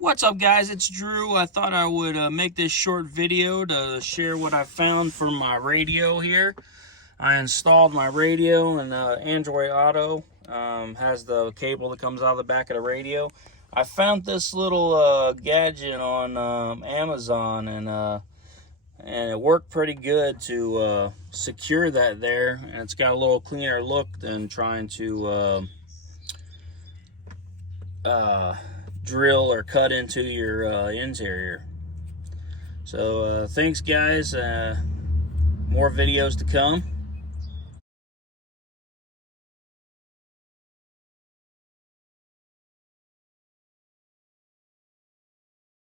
What's up, guys? It's Drew. I thought I would make this short video to share what I found for my radio here. I installed my radio, and Android Auto has the cable that comes out of the back of the radio. I found this little gadget on Amazon, and it worked pretty good to secure that there. And it's got a little cleaner look than trying to drill or cut into your interior. So thanks, guys. More videos to come.